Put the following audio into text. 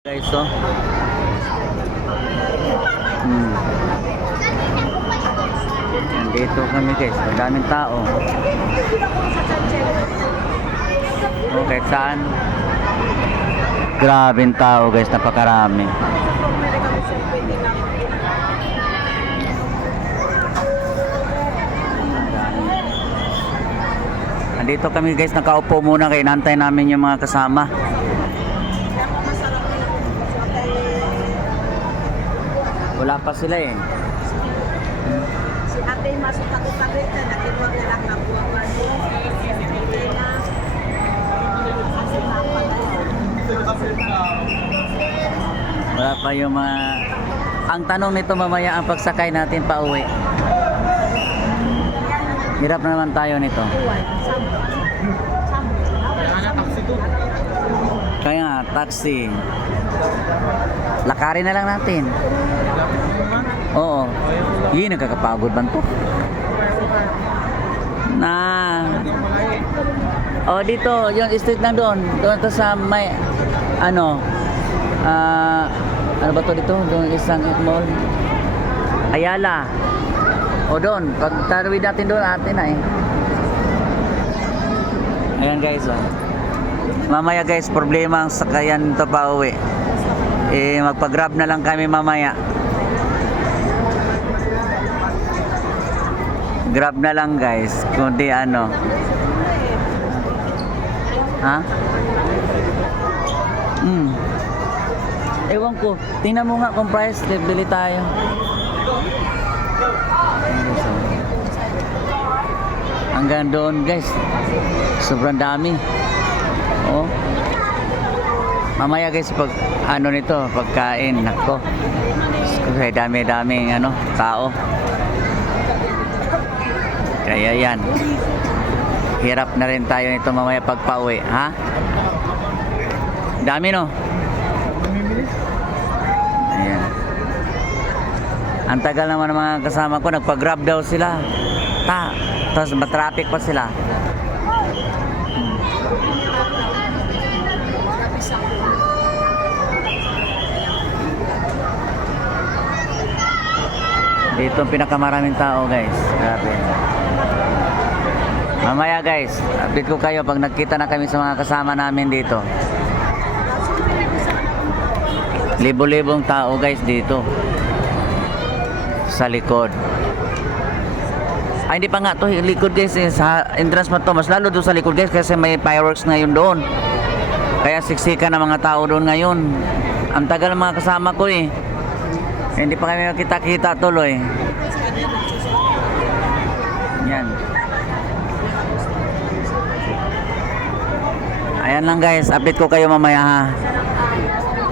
Guys, so nandito kami guys, madaming tao. Kahit saan, grabing tao guys, napakarami. Nandito kami guys, nakaupo muna kaya inantay namin yung mga kasama. Wala pa sila eh. Si ate masuk tago-tago na nakiwag na lang ng buwan. Wala pa yung mga... Ang tanong nito mamaya ang pagsakay natin pa uwi. Hirap na naman tayo nito. Kaya nga, taxi. Lakarin na lang natin. Oo. Yun, nagkakapagod ba ito? Na. Oh, dito, yung street na doon. Doon to sa may, ano ba to dito? Doon isang mall. Ayala. O doon, pag tarawid natin doon, atin na eh. Ayan guys, oh. Mamaya guys, problema ang sakayan ito pa uwi. Magpa-grab na lang kami mamaya. Grab na lang guys, kundi ano. Ha? Ewan ko, tingnan mo nga kung price, bili tayo. Hanggang doon guys, sobrang dami. Oh. Mamaya guys, pag ano nito, pagkain, nako. Kaya dami-daming ano, tao. Kaya yan. Hirap na rin tayo nito mamaya pagpa-uwi, ha? Dami no? Ayan. Ang tagal naman ng mga kasama ko, nagpa-grab daw sila. Tapos matraffic pa sila. Dito ang pinakamaraming tao guys. Grabe. Mamaya guys, update ko kayo pag nagkita na kami sa mga kasama namin dito. Libo-libong tao guys dito. Sa likod. Ay, hindi pa nga to likod guys, sa entrance mo to. Mas lalo doon sa likod guys kasi may fireworks ngayon doon. Kaya siksikan ng mga tao doon ngayon. Ang tagal ng mga kasama ko eh. Hindi pa kami makita-kita tuloy. Yan. Ayan lang guys, update ko kayo mamaya ha.